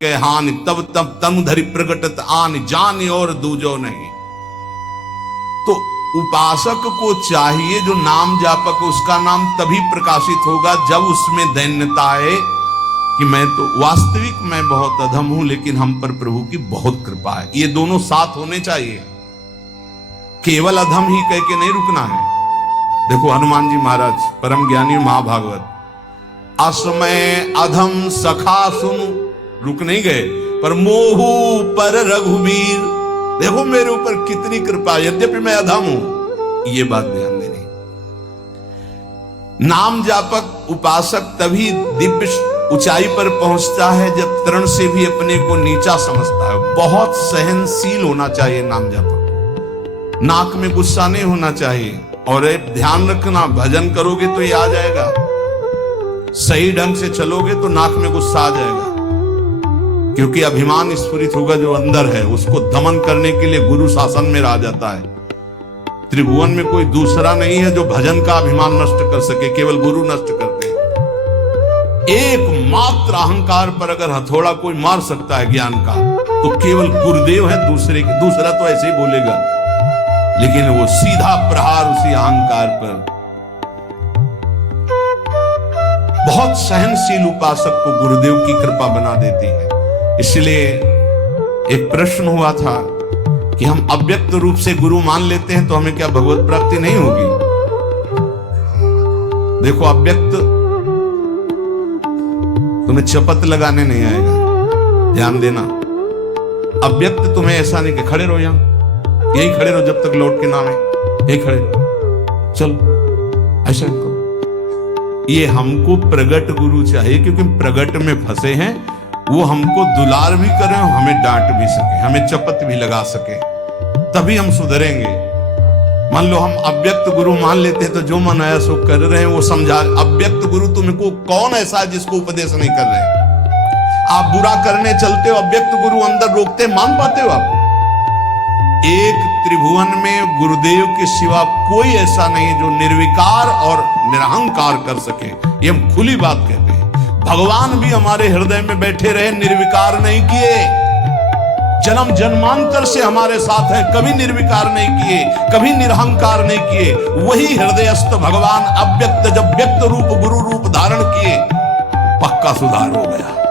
के हानि, तब तब तनु धरि प्रगटत आनि, जान और दूजो नहीं। तो उपासक को चाहिए, जो नाम जापक, उसका नाम तभी प्रकाशित होगा जब उसमें दैन्यता आए कि मैं तो वास्तविक मैं बहुत अधम हूं, लेकिन हम पर प्रभु की बहुत कृपा है। ये दोनों साथ होने चाहिए, केवल अधम ही कह के नहीं रुकना है। देखो हनुमान जी महाराज परम ज्ञानी महाभागवत, असमय अधम सखा सुन, रुक नहीं गए, पर मोहू पर रघुबीर, देखो मेरे ऊपर कितनी कृपा, यद्यपि मैं अधम हूं, ये बात ध्यान देनी। नाम जापक उपासक तभी दिव्य ऊंचाई पर पहुंचता है जब तरण से भी अपने को नीचा समझता है। बहुत सहनशील होना चाहिए नाम जापक, नाक में गुस्सा नहीं होना चाहिए। और ध्यान रखना, भजन करोगे तो ये आ जाएगा, सही ढंग से चलोगे तो नाक में गुस्सा आ जाएगा, क्योंकि अभिमान स्फुरित होगा जो अंदर है, उसको दमन करने के लिए गुरु शासन में रह जाता है। त्रिभुवन में कोई दूसरा नहीं है जो भजन का अभिमान नष्ट कर सके, केवल गुरु नष्ट करते हैं। एकमात्र अहंकार पर अगर हथौड़ा कोई मार सकता है ज्ञान का, तो केवल गुरुदेव है, दूसरा तो ऐसे ही बोलेगा, लेकिन वो सीधा प्रहार उसी अहंकार पर। बहुत सहनशील उपासक को गुरुदेव की कृपा बना देती है। इसलिए एक प्रश्न हुआ था कि हम अव्यक्त रूप से गुरु मान लेते हैं तो हमें क्या भगवत प्राप्ति नहीं होगी? देखो अव्यक्त तुम्हें चपत लगाने नहीं आएगा, ध्यान देना। अव्यक्त तुम्हें ऐसा नहीं कि खड़े रहो, यहां यही खड़े रहो जब तक लौट के ना आए, यही खड़े चलो, ऐसा करो। ये हमको प्रगट गुरु चाहिए, क्योंकि प्रगट में फंसे हैं। वो हमको दुलार भी करें, हमें डांट भी सके, हमें चपत भी लगा सके, तभी हम सुधरेंगे। मान लो हम अव्यक्त गुरु मान लेते हैं तो जो मन आया सो कर रहे हैं, वो समझा। अव्यक्त गुरु तुमको कौन ऐसा है जिसको उपदेश नहीं कर रहे? आप बुरा करने चलते हो, अव्यक्त गुरु अंदर रोकते, मान पाते हो आप? एक त्रिभुवन में गुरुदेव के सिवा कोई ऐसा नहीं जो निर्विकार और निरहंकार कर सके। ये हम खुली बात कहते हैं। भगवान भी हमारे हृदय में बैठे रहे, निर्विकार नहीं किए। जन्म जन्मांतर से हमारे साथ है, कभी निर्विकार नहीं किए, कभी निरहंकार नहीं किए। वही हृदयस्थ भगवान अव्यक्त जब व्यक्त रूप गुरु रूप धारण किए, पक्का सुधार हो गया।